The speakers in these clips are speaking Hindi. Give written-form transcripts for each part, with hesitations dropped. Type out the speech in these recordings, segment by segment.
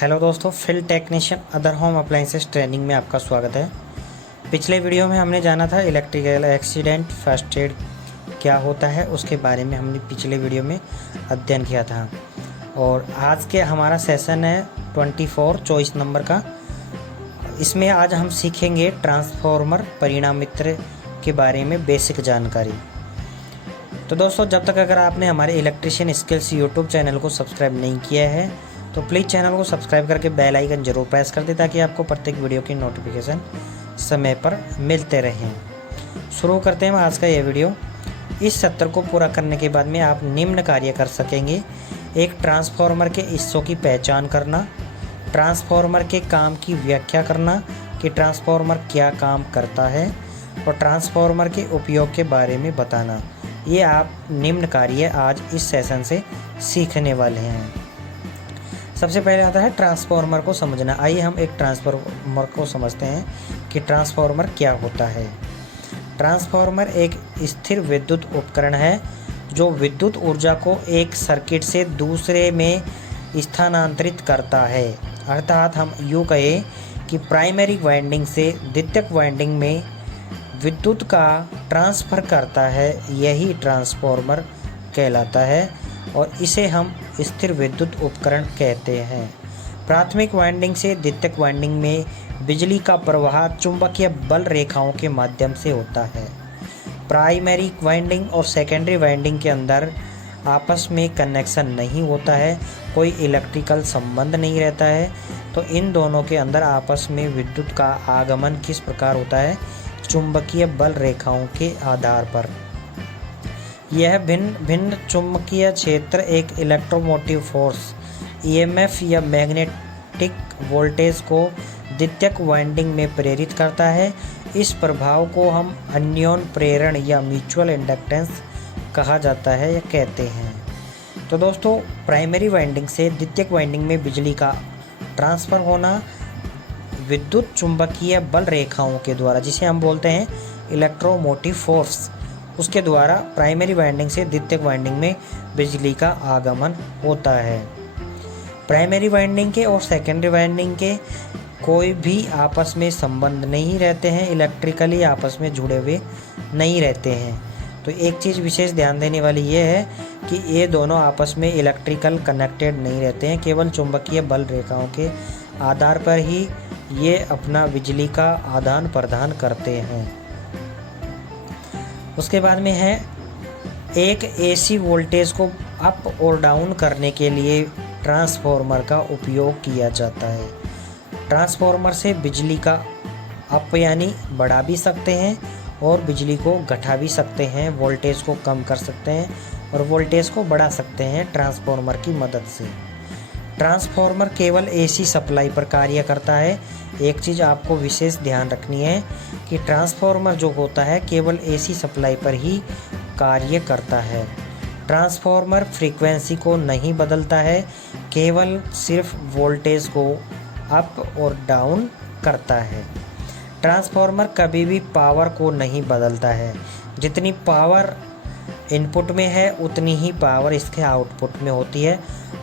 हेलो दोस्तों, field technician other home appliances training में आपका स्वागत है। पिछले वीडियो में हमने जाना था इलेक्ट्रिकल एक्सीडेंट फर्स्ट एड क्या होता है, उसके बारे में हमने पिछले वीडियो में अध्ययन किया था। और आज के हमारा सेशन है 24 24 नंबर का। इसमें आज हम सीखेंगे ट्रांसफॉर्मर परिणाम मित्र के बारे में बेसिक जानकारी। तो दोस्तों, जब तक अगर आपने हमारे इलेक्ट्रिशियन स्किल्स यूट्यूब चैनल को सब्सक्राइब नहीं किया है तो प्लीज़ चैनल को सब्सक्राइब करके बेल आइकन जरूर प्रेस कर दें ताकि आपको प्रत्येक वीडियो की नोटिफिकेशन समय पर मिलते रहें। शुरू करते हैं आज का ये वीडियो। इस सत्र को पूरा करने के बाद में आप निम्न कार्य कर सकेंगे। एक ट्रांसफार्मर के हिस्सों की पहचान करना, ट्रांसफार्मर के काम की व्याख्या करना कि ट्रांसफार्मर क्या काम करता है, और ट्रांसफार्मर के उपयोग के बारे में बताना। ये आप निम्न कार्य आज इस सेशन से सीखने वाले हैं। सबसे पहले आता है ट्रांसफार्मर को समझना। आइए हम एक ट्रांसफार्मर को समझते हैं कि ट्रांसफार्मर क्या होता है। ट्रांसफार्मर एक स्थिर विद्युत उपकरण है जो विद्युत ऊर्जा को एक सर्किट से दूसरे में स्थानांतरित करता है। अर्थात हम यूँ कहें कि प्राइमरी वाइंडिंग से द्वितीयक वाइंडिंग में विद्युत का ट्रांसफ़र करता है, यही ट्रांसफार्मर कहलाता है और इसे हम स्थिर विद्युत उपकरण कहते हैं। प्राथमिक वाइंडिंग से द्वितीयक वाइंडिंग में बिजली का प्रवाह चुंबकीय बल रेखाओं के माध्यम से होता है। प्राइमरी वाइंडिंग और सेकेंडरी वाइंडिंग के अंदर आपस में कनेक्शन नहीं होता है, कोई इलेक्ट्रिकल संबंध नहीं रहता है। तो इन दोनों के अंदर आपस में विद्युत का आगमन किस प्रकार होता है? चुंबकीय बल रेखाओं के आधार पर। यह भिन्न भिन्न चुंबकीय क्षेत्र एक इलेक्ट्रोमोटिव फोर्स ईएमएफ या मैग्नेटिक वोल्टेज को द्वितीयक वाइंडिंग में प्रेरित करता है। इस प्रभाव को हम अन्योन प्रेरण या म्यूचुअल इंडक्टेंस कहा जाता है या कहते हैं। तो दोस्तों, प्राइमरी वाइंडिंग से द्वितीयक वाइंडिंग में बिजली का ट्रांसफ़र होना विद्युत चुंबकीय बल रेखाओं के द्वारा, जिसे हम बोलते हैं इलेक्ट्रोमोटिव फोर्स, उसके द्वारा प्राइमरी वाइंडिंग से द्वितीयक वाइंडिंग में बिजली का आगमन होता है। प्राइमरी वाइंडिंग के और सेकेंडरी वाइंडिंग के कोई भी आपस में संबंध नहीं रहते हैं, इलेक्ट्रिकली आपस में जुड़े हुए नहीं रहते हैं। तो एक चीज़ विशेष ध्यान देने वाली ये है कि ये दोनों आपस में इलेक्ट्रिकल कनेक्टेड नहीं रहते हैं, केवल चुंबकीय बल रेखाओं के आधार पर ही ये अपना बिजली का आदान प्रदान करते हैं। उसके बाद में है एक एसी वोल्टेज को अप और डाउन करने के लिए ट्रांसफार्मर का उपयोग किया जाता है। ट्रांसफार्मर से बिजली का अप यानी बढ़ा भी सकते हैं और बिजली को घटा भी सकते हैं, वोल्टेज को कम कर सकते हैं और वोल्टेज को बढ़ा सकते हैं ट्रांसफार्मर की मदद से। ट्रांसफार्मर केवल एसी सप्लाई पर कार्य करता है। एक चीज़ आपको विशेष ध्यान रखनी है कि ट्रांसफार्मर जो होता है केवल एसी सप्लाई पर ही कार्य करता है। ट्रांसफार्मर फ्रीक्वेंसी को नहीं बदलता है, केवल सिर्फ वोल्टेज को अप और डाउन करता है। ट्रांसफार्मर कभी भी पावर को नहीं बदलता है। जितनी पावर इनपुट में है उतनी ही पावर इसके आउटपुट में होती है।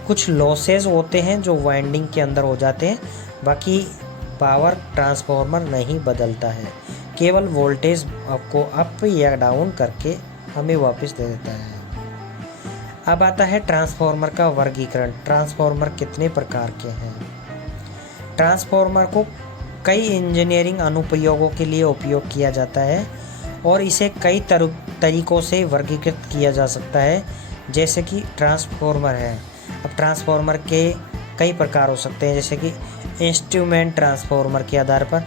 कुछ लॉसेस होते हैं जो वाइंडिंग के अंदर हो जाते हैं, बाकी पावर ट्रांसफार्मर नहीं बदलता है, केवल वोल्टेज आपको अप या डाउन करके हमें वापस दे देता है। अब आता है ट्रांसफार्मर का वर्गीकरण। ट्रांसफार्मर कितने प्रकार के हैं? ट्रांसफार्मर को कई इंजीनियरिंग अनुप्रयोगों के लिए उपयोग किया जाता है और इसे कई तरीकों से वर्गीकृत किया जा सकता है, जैसे कि ट्रांसफार्मर है। अब ट्रांसफार्मर के कई प्रकार हो सकते हैं, जैसे कि इंस्ट्रूमेंट ट्रांसफार्मर के आधार पर।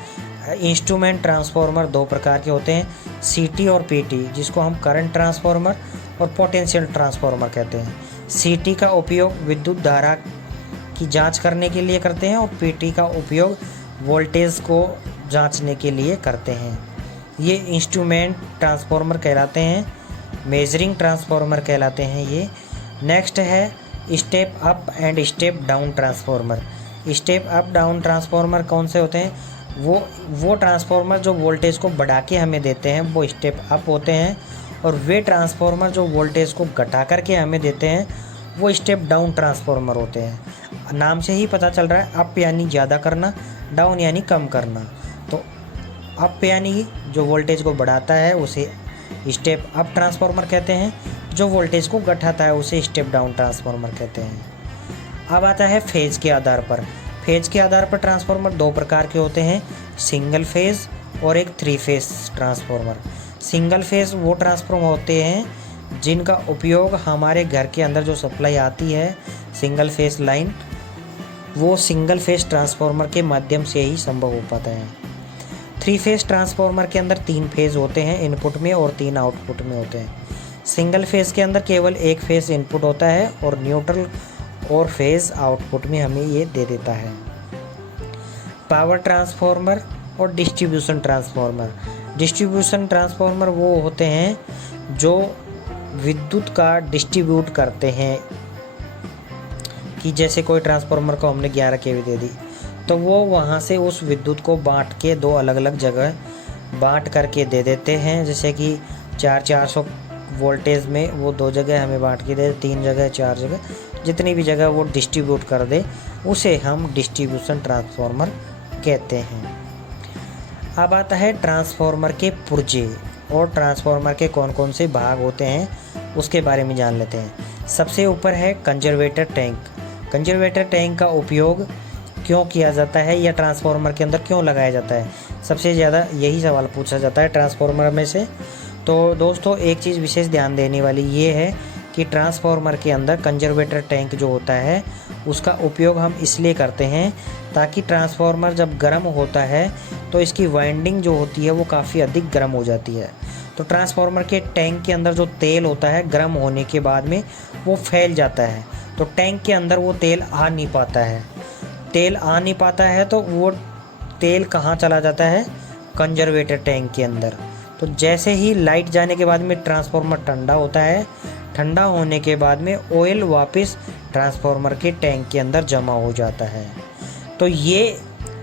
इंस्ट्रूमेंट ट्रांसफार्मर दो प्रकार के होते हैं, सीटी और पीटी, जिसको हम करंट ट्रांसफार्मर और पोटेंशियल ट्रांसफार्मर कहते हैं। सीटी का उपयोग विद्युत धारा की जांच करने के लिए करते हैं और पीटी का उपयोग वोल्टेज को जांचने के लिए करते हैं। ये इंस्ट्रूमेंट ट्रांसफार्मर कहलाते हैं, मेजरिंग ट्रांसफार्मर कहलाते हैं ये। नेक्स्ट है step up and step down transformer. Step up down transformer कौन से होते हैं? वो ट्रांसफार्मर जो वोल्टेज को बढ़ा के हमें देते हैं वो स्टेप अप होते हैं, और वे ट्रांसफार्मर जो वोल्टेज को घटा करके हमें देते हैं वो स्टेप डाउन ट्रांसफार्मर होते हैं। नाम से ही पता चल रहा है, अप यानी ज़्यादा करना, डाउन यानी कम करना। तो अप यानी जो वोल्टेज को बढ़ाता है उसे स्टेप अप ट्रांसफार्मर कहते हैं, जो वोल्टेज को घटाता है उसे स्टेप डाउन ट्रांसफार्मर कहते हैं। अब आता है फेज के आधार पर। फेज के आधार पर ट्रांसफार्मर दो प्रकार के होते हैं, सिंगल फेज और एक 3 फेज ट्रांसफार्मर। सिंगल फेज वो ट्रांसफार्मर होते हैं जिनका उपयोग हमारे घर के अंदर जो सप्लाई आती है सिंगल फेज लाइन, वो सिंगल फेज ट्रांसफार्मर के माध्यम से ही संभव हो पाता है। 3 फेज ट्रांसफार्मर के अंदर 3 फेज होते हैं इनपुट में और 3 आउटपुट में होते हैं। सिंगल फेज के अंदर केवल एक फेज इनपुट होता है और न्यूट्रल और फेज आउटपुट में हमें ये दे देता है। पावर ट्रांसफार्मर और डिस्ट्रीब्यूशन ट्रांसफार्मर। डिस्ट्रीब्यूशन ट्रांसफार्मर वो होते हैं जो विद्युत का डिस्ट्रीब्यूट करते हैं, कि जैसे कोई ट्रांसफार्मर को हमने 11 kV दे दी तो वो वहाँ से उस विद्युत को बांट के दो अलग अलग जगह बांट करके दे देते हैं। जैसे कि 400 वोल्टेज में वो 2 जगह हमें बांट के दे, 3 जगह 4 जगह, जितनी भी जगह वो डिस्ट्रीब्यूट कर दे उसे हम डिस्ट्रीब्यूशन ट्रांसफार्मर कहते हैं। अब आता है ट्रांसफार्मर के पुर्जे और ट्रांसफार्मर के कौन कौन से भाग होते हैं उसके बारे में जान लेते हैं। सबसे ऊपर है कंजर्वेटर टैंक। कंजर्वेटर टैंक का उपयोग क्यों किया जाता है या ट्रांसफार्मर के अंदर क्यों लगाया जाता है, सबसे ज़्यादा यही सवाल पूछा जाता है ट्रांसफार्मर में से। तो दोस्तों एक चीज़ विशेष ध्यान देने वाली ये है कि ट्रांसफार्मर के अंदर कंजर्वेटर टैंक जो होता है उसका उपयोग हम इसलिए करते हैं ताकि ट्रांसफार्मर जब गर्म होता है तो इसकी वाइंडिंग जो होती है वो काफ़ी अधिक गर्म हो जाती है। तो ट्रांसफार्मर के टैंक के अंदर जो तेल होता है गर्म होने के बाद में वो फैल जाता है, तो टैंक के अंदर वो तेल आ नहीं पाता है। तेल आ नहीं पाता है तो वो तेल कहाँ चला जाता है, कंजर्वेटर टैंक के अंदर। तो जैसे ही लाइट जाने के बाद में ट्रांसफार्मर ठंडा होता है, ठंडा होने के बाद में ऑयल वापस ट्रांसफार्मर के टैंक के अंदर जमा हो जाता है। तो ये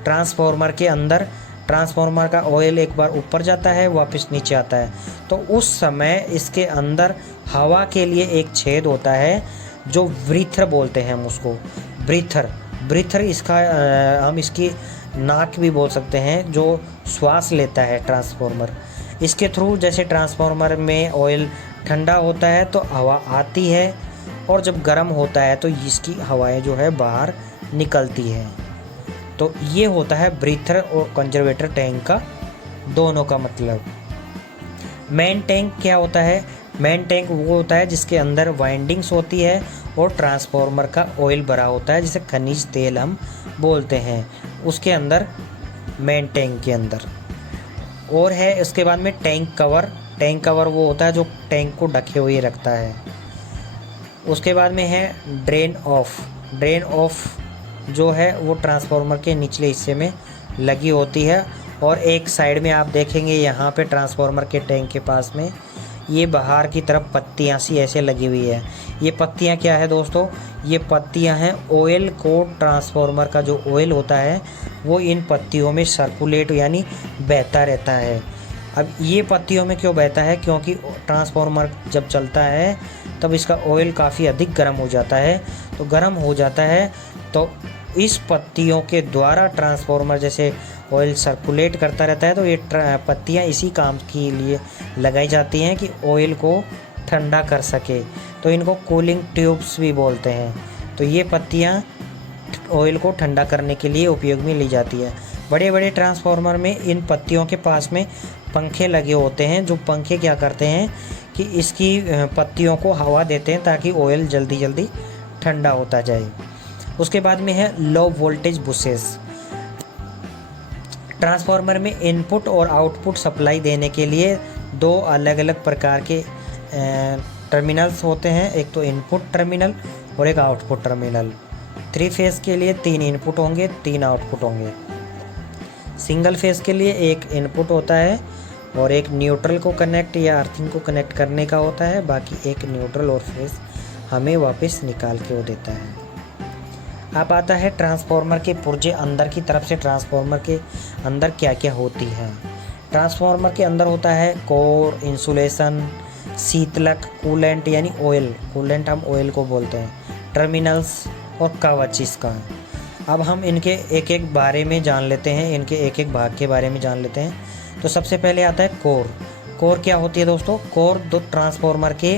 ट्रांसफार्मर के अंदर ट्रांसफार्मर का ऑयल एक बार ऊपर जाता है वापस नीचे आता है, तो उस समय इसके अंदर हवा के लिए एक छेद होता है जो ब्रीथर बोलते हैं हम उसको, ब्रीथर इसका हम इसकी नाक भी बोल सकते हैं, जो श्वास लेता है ट्रांसफार्मर। इसके थ्रू जैसे ट्रांसफार्मर में ऑयल ठंडा होता है तो हवा आती है और जब गर्म होता है तो इसकी हवाएं जो है बाहर निकलती है। तो ये होता है ब्रीथर और कंजर्वेटर टैंक का दोनों का मतलब। मेन टैंक क्या होता है, मेन टैंक वो होता है जिसके अंदर वाइंडिंग्स होती है और ट्रांसफार्मर का ऑयल भरा होता है जिसे खनिज तेल हम बोलते हैं, उसके अंदर मेन टैंक के अंदर। और है उसके बाद में टैंक कवर। टैंक कवर वो होता है जो टैंक को ढके हुए रखता है। उसके बाद में है ड्रेन ऑफ। ड्रेन ऑफ जो है वो ट्रांसफार्मर के निचले हिस्से में लगी होती है और एक साइड में आप देखेंगे यहाँ पे ट्रांसफार्मर के टैंक के पास में ये बाहर की तरफ पत्तियाँ सी ऐसे लगी हुई है। ये पत्तियाँ क्या है दोस्तों, ये पत्तियाँ हैं ऑयल को, ट्रांसफार्मर का जो ऑयल होता है वो इन पत्तियों में सर्कुलेट यानी बहता रहता है। अब ये पत्तियों में क्यों बहता है, क्योंकि ट्रांसफार्मर जब चलता है तब इसका ऑयल काफ़ी अधिक गर्म हो जाता है। तो गर्म हो जाता है तो इस पत्तियों के द्वारा ट्रांसफार्मर जैसे ऑयल सर्कुलेट करता रहता है, तो ये पत्तियाँ इसी काम के लिए लगाई जाती हैं कि ऑयल को ठंडा कर सके। तो इनको कूलिंग ट्यूब्स भी बोलते हैं। तो ये पत्तियाँ ऑयल को ठंडा करने के लिए उपयोग में ली जाती है। बड़े बड़े ट्रांसफार्मर में इन पत्तियों के पास में पंखे लगे होते हैं, जो पंखे क्या करते हैं कि इसकी पत्तियों को हवा देते हैं ताकि ऑयल जल्दी जल्दी ठंडा होता जाए। उसके बाद में है लो वोल्टेज बुसेस। ट्रांसफार्मर में इनपुट और आउटपुट सप्लाई देने के लिए दो अलग अलग प्रकार के टर्मिनल्स होते हैं, एक तो इनपुट टर्मिनल और एक आउटपुट टर्मिनल। 3 फेज़ के लिए 3 इनपुट होंगे, 3 आउटपुट होंगे। सिंगल फेज़ के लिए एक इनपुट होता है और एक न्यूट्रल को कनेक्ट या अर्थिंग को कनेक्ट करने का होता है, बाकी एक न्यूट्रल और फेज़ हमें वापस निकाल के वो देता है। अब आता है ट्रांसफार्मर के पुर्जे अंदर की तरफ से ट्रांसफार्मर के अंदर क्या क्या होती है। ट्रांसफार्मर के अंदर होता है कोर, इंसुलेशन, शीतलक, कूलेंट यानी ऑयल, कूलेंट हम ऑयल को बोलते हैं, टर्मिनल्स, और कवच इसका। अब हम इनके एक एक बारे में जान लेते हैं, इनके एक एक भाग के बारे में जान लेते हैं। तो सबसे पहले आता है कोर। कोर क्या होती है दोस्तों? कोर दो ट्रांसफार्मर के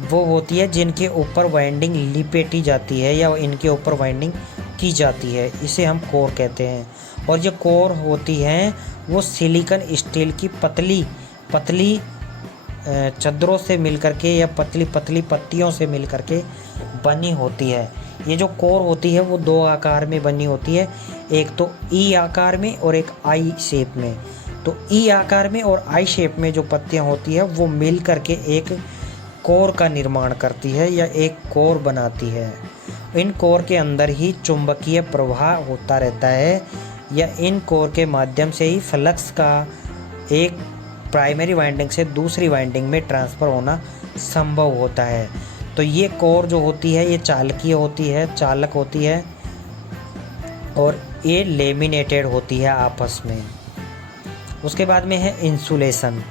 वो होती है जिनके ऊपर वाइंडिंग लिपेटी जाती है या इनके ऊपर वाइंडिंग की जाती है, इसे हम कोर कहते हैं। और जो कोर होती हैं वो सिलिकॉन स्टील की पतली पतली चद्दरों से मिलकर के या पतली पतली पत्तियों से मिलकर के बनी होती है। ये जो कोर होती है वो दो आकार में बनी होती है, एक तो ई आकार में और एक आई शेप में। तो ई आकार में और आई शेप में जो पत्तियां होती है वो मिल करके एक कोर का निर्माण करती है या एक कोर बनाती है। इन कोर के अंदर ही चुंबकीय प्रवाह होता रहता है या इन कोर के माध्यम से ही फ्लक्स का एक प्राइमरी वाइंडिंग से दूसरी वाइंडिंग में ट्रांसफ़र होना संभव होता है। तो ये कोर जो होती है ये चालक होती है और ये लेमिनेटेड होती है आपस में। उसके बाद में है इंसुलेशन।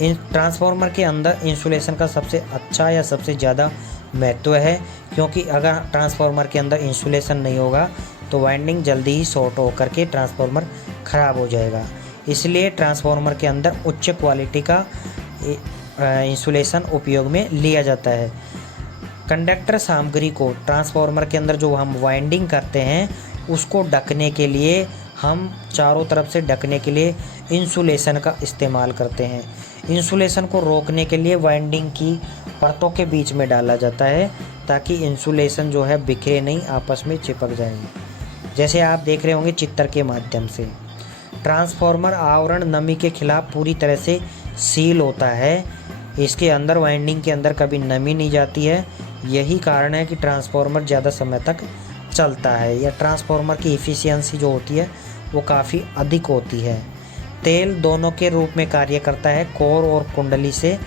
इन ट्रांसफार्मर के अंदर इंसुलेशन का सबसे अच्छा या सबसे ज़्यादा महत्व है, क्योंकि अगर ट्रांसफार्मर के अंदर इंसुलेशन नहीं होगा तो वाइंडिंग जल्दी ही शॉर्ट होकर के ट्रांसफार्मर ख़राब हो जाएगा। इसलिए ट्रांसफार्मर के अंदर उच्च क्वालिटी का इंसुलेशन उपयोग में लिया जाता है। कंडक्टर सामग्री को ट्रांसफार्मर के अंदर जो हम वाइंडिंग करते हैं उसको ढकने के लिए, हम चारों तरफ से ढकने के लिए इंसुलेशन का इस्तेमाल करते हैं। इंसुलेशन को रोकने के लिए वाइंडिंग की परतों के बीच में डाला जाता है ताकि इंसुलेशन जो है बिखरे नहीं, आपस में चिपक जाए, जैसे आप देख रहे होंगे चित्र के माध्यम से। ट्रांसफार्मर आवरण नमी के खिलाफ पूरी तरह से सील होता है, इसके अंदर वाइंडिंग के अंदर कभी नमी नहीं जाती है। यही कारण है कि ट्रांसफार्मर ज़्यादा समय तक चलता है या ट्रांसफार्मर की एफिशिएंसी जो होती है वो काफ़ी अधिक होती है। तेल दोनों के रूप में कार्य करता है। कोर और कुंडली से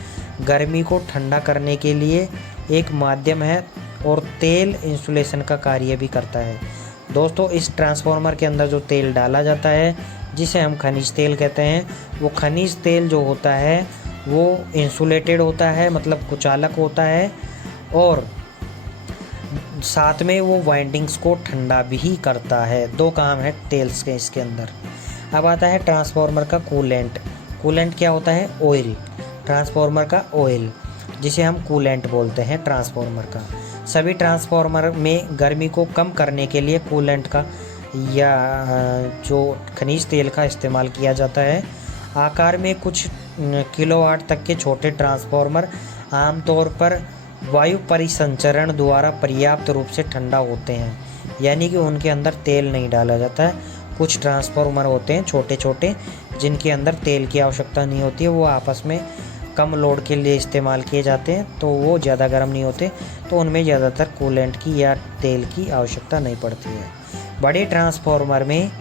गर्मी को ठंडा करने के लिए एक माध्यम है और तेल इंसुलेशन का कार्य भी करता है। दोस्तों, इस ट्रांसफार्मर के अंदर जो तेल डाला जाता है जिसे हम खनिज तेल कहते हैं, वो खनिज तेल जो होता है वो इंसुलेटेड होता है, मतलब कुचालक होता है, और साथ में वो वाइंडिंग्स को ठंडा भी करता है। दो काम है तेल्स के इसके अंदर। अब आता है ट्रांसफार्मर का कूलेंट। कूलेंट क्या होता है? ऑयल। ट्रांसफार्मर का ऑयल, जिसे हम कूलेंट बोलते हैं ट्रांसफार्मर का। सभी ट्रांसफार्मर में गर्मी को कम करने के लिए कूलेंट का या जो खनिज तेल का इस्तेमाल किया जाता है। आकार में कुछ किलोवाट तक के छोटे ट्रांसफार्मर आमतौर पर वायु परिसंचरण द्वारा पर्याप्त रूप से ठंडा होते हैं, यानी कि उनके अंदर तेल नहीं डाला जाता है। कुछ ट्रांसफार्मर होते हैं छोटे छोटे जिनके अंदर तेल की आवश्यकता नहीं होती है, वो आपस में कम लोड के लिए इस्तेमाल किए जाते हैं, तो वो ज़्यादा गर्म नहीं होते, तो उनमें ज़्यादातर कूलेंट की या तेल की आवश्यकता नहीं पड़ती है। बड़े ट्रांसफार्मर में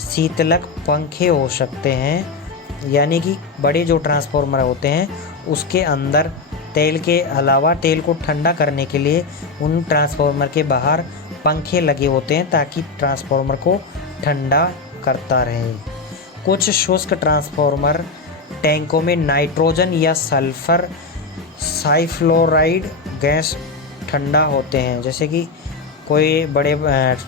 शीतलक पंखे हो सकते हैं, यानी कि बड़े जो ट्रांसफार्मर होते हैं उसके अंदर तेल के अलावा तेल को ठंडा करने के लिए उन ट्रांसफार्मर के बाहर पंखे लगे होते हैं ताकि ट्रांसफार्मर को ठंडा करता रहे। कुछ शुष्क ट्रांसफार्मर टैंकों में नाइट्रोजन या सल्फर साइफ्लोराइड गैस ठंडा होते हैं, जैसे कि कोई बड़े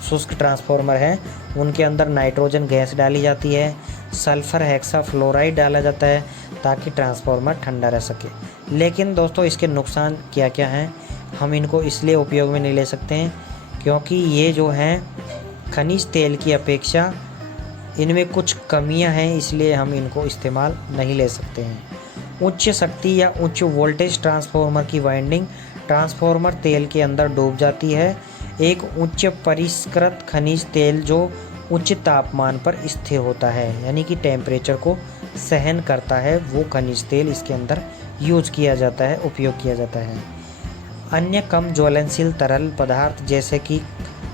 शुष्क ट्रांसफार्मर हैं उनके अंदर नाइट्रोजन गैस डाली जाती है, सल्फर हेक्साफ्लोराइड डाला जाता है ताकि ट्रांसफार्मर ठंडा रह सके। लेकिन दोस्तों, इसके नुकसान क्या क्या हैं? हम इनको इसलिए उपयोग में नहीं ले सकते हैं क्योंकि ये जो हैं खनिज तेल की अपेक्षा इनमें कुछ कमियां हैं, इसलिए हम इनको इस्तेमाल नहीं ले सकते हैं। उच्च शक्ति या उच्च वोल्टेज ट्रांसफार्मर की वाइंडिंग ट्रांसफार्मर तेल के अंदर डूब जाती है। एक उच्च परिष्कृत खनिज तेल जो उच्च तापमान पर स्थिर होता है, यानी कि टेम्परेचर को सहन करता है, वो खनिज तेल इसके अंदर यूज किया जाता है, उपयोग किया जाता है। अन्य कम ज्वलनशील तरल पदार्थ जैसे कि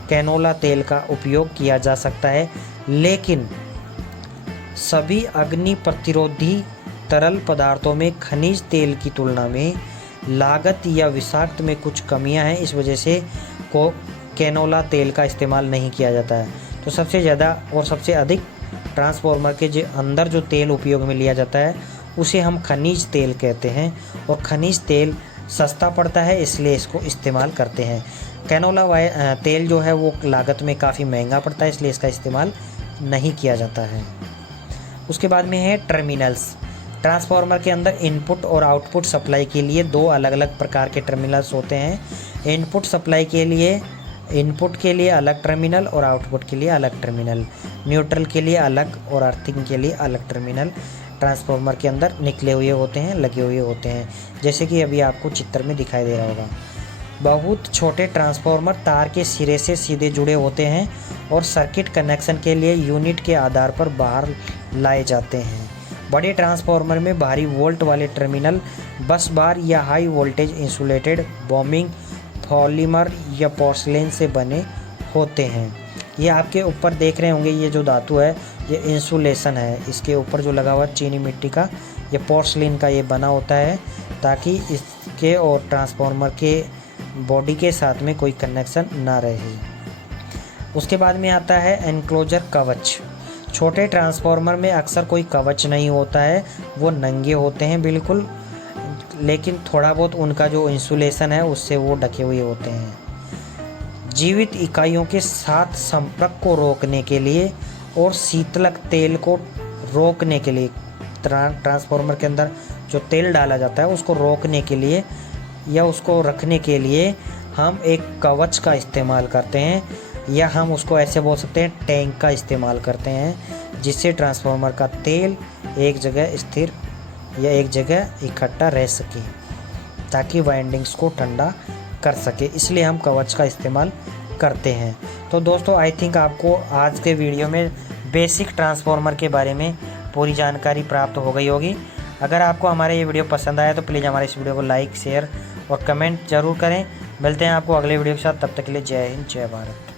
कैनोला तेल का उपयोग किया जा सकता है, लेकिन सभी अग्नि प्रतिरोधी तरल पदार्थों में खनिज तेल की तुलना में लागत या विषाक्त में कुछ कमियां हैं, इस वजह से कैनोला तेल का इस्तेमाल नहीं किया जाता है। तो सबसे ज़्यादा और सबसे अधिक ट्रांसफार्मर के जो अंदर जो तेल उपयोग में लिया जाता है उसे हम खनिज तेल कहते हैं, और खनिज तेल सस्ता पड़ता है, इसलिए इसको इस्तेमाल करते हैं। कैनोला तेल जो है वो लागत में काफ़ी महंगा पड़ता है, इसलिए इसका इस्तेमाल नहीं किया जाता है। उसके बाद में है टर्मिनल्स। ट्रांसफार्मर के अंदर इनपुट और आउटपुट सप्लाई के लिए दो अलग अलग प्रकार के टर्मिनल्स होते हैं। इनपुट सप्लाई के लिए इनपुट के लिए अलग टर्मिनल और आउटपुट के लिए अलग टर्मिनल, न्यूट्रल के लिए अलग और अर्थिंग के लिए अलग टर्मिनल ट्रांसफार्मर के अंदर निकले हुए होते हैं, लगे हुए होते हैं, जैसे कि अभी आपको चित्र में दिखाई दे रहा होगा। बहुत छोटे ट्रांसफार्मर तार के सिरे से सीधे जुड़े होते हैं और सर्किट कनेक्शन के लिए यूनिट के आधार पर बाहर लाए जाते हैं। बड़े ट्रांसफार्मर में भारी वोल्ट वाले टर्मिनल बस बार या high voltage insulated bombing polymer या पोर्सिलेन से बने होते हैं। ये आपके ऊपर देख रहे होंगे, ये जो धातु है ये इंसुलेशन है, इसके ऊपर जो लगा हुआ चीनी मिट्टी का या पोर्सिलेन का ये बना होता है, ताकि इसके और ट्रांसफार्मर के बॉडी के साथ में कोई कनेक्शन ना रहे। उसके बाद में आता है एनक्लोजर कवच। छोटे ट्रांसफार्मर में अक्सर कोई कवच नहीं होता है, वो नंगे होते हैं बिल्कुल, लेकिन थोड़ा बहुत उनका जो इंसुलेशन है उससे वो ढके हुए होते हैं। जीवित इकाइयों के साथ संपर्क को रोकने के लिए और शीतलक तेल को रोकने के लिए, ट्रांसफार्मर के अंदर जो तेल डाला जाता है उसको रोकने के लिए या उसको रखने के लिए हम एक कवच का इस्तेमाल करते हैं, या हम उसको ऐसे बोल सकते हैं टैंक का इस्तेमाल करते हैं, जिससे ट्रांसफार्मर का तेल एक जगह स्थिर या एक जगह इकट्ठा रह सके, ताकि वाइंडिंग्स को ठंडा कर सके, इसलिए हम कवच का इस्तेमाल करते हैं। तो दोस्तों आई थिंक आपको आज के वीडियो में बेसिक ट्रांसफार्मर के बारे में पूरी जानकारी प्राप्त हो गई होगी। अगर आपको हमारा ये वीडियो पसंद आया तो प्लीज़ हमारे इस वीडियो को लाइक, शेयर और कमेंट ज़रूर करें। मिलते हैं आपको अगले वीडियो के साथ, तब तक के लिए जय हिंद, जय भारत।